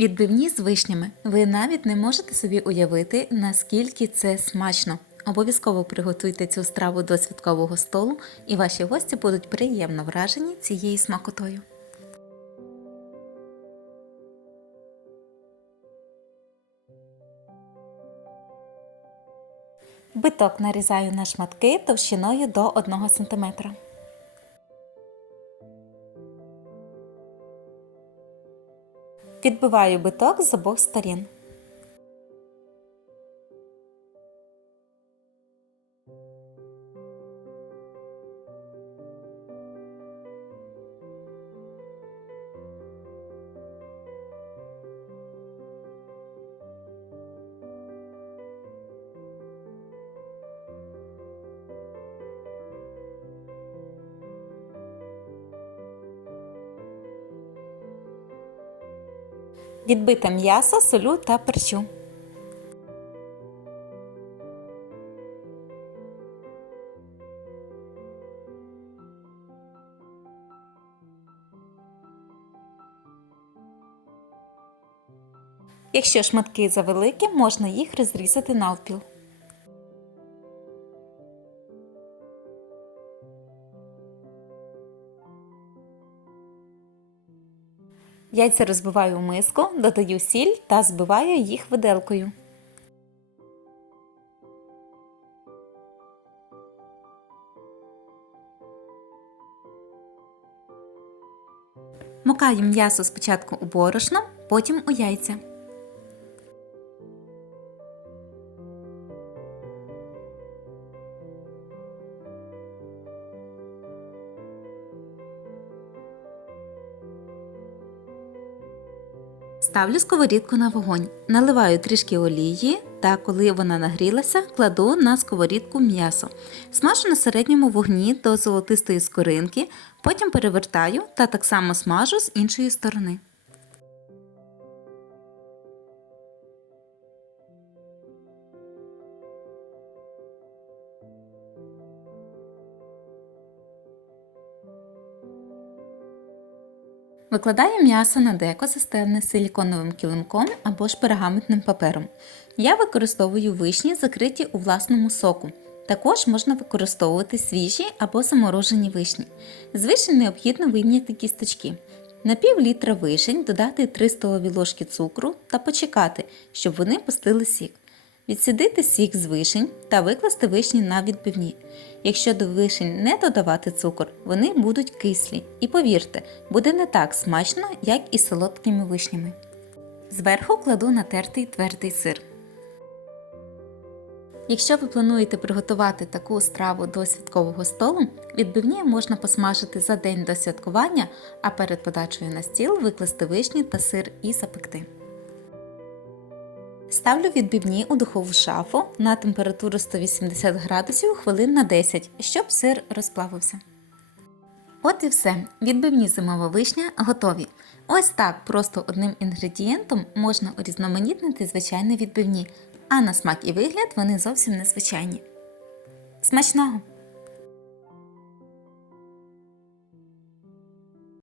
Відбивні з вишнями. Ви навіть не можете собі уявити, наскільки це смачно. Обов'язково приготуйте цю страву до святкового столу, і ваші гості будуть приємно вражені цією смакотою. Биток нарізаю на шматки товщиною до 1 см. Відбиваю биток з обох сторін. Відбите м'ясо, солю та перчу. Якщо шматки завеликі, можна їх розрізати навпіл. Яйця розбиваю у миску, додаю сіль та збиваю їх виделкою. Мукаю м'ясо спочатку у борошно, потім у яйця. Ставлю сковорідку на вогонь, наливаю трішки олії та коли вона нагрілася, кладу на сковорідку м'ясо. Смажу на середньому вогні до золотистої скоринки, потім перевертаю та так само смажу з іншої сторони. Викладаю м'ясо на деко застелене силіконовим килимком або ж пергаментним папером. Я використовую вишні, закриті у власному соку. Також можна використовувати свіжі або заморожені вишні. З вишень необхідно вийняти кісточки. На пів літра вишень додати 3 столові ложки цукру та почекати, щоб вони пустили сік. Відсідити сік з вишень та викласти вишні на відбивні. Якщо до вишень не додавати цукор, вони будуть кислі. І повірте, буде не так смачно, як і з солодкими вишнями. Зверху кладу натертий твердий сир. Якщо ви плануєте приготувати таку страву до святкового столу, відбивні можна посмажити за день до святкування, а перед подачею на стіл викласти вишні та сир і запекти. Ставлю відбивні у духову шафу на температуру 180 градусів хвилин на 10, щоб сир розплавився. От і все. Відбивні зимова вишня готові. Ось так просто одним інгредієнтом можна урізноманітнити звичайні відбивні, а на смак і вигляд вони зовсім незвичайні. Смачного!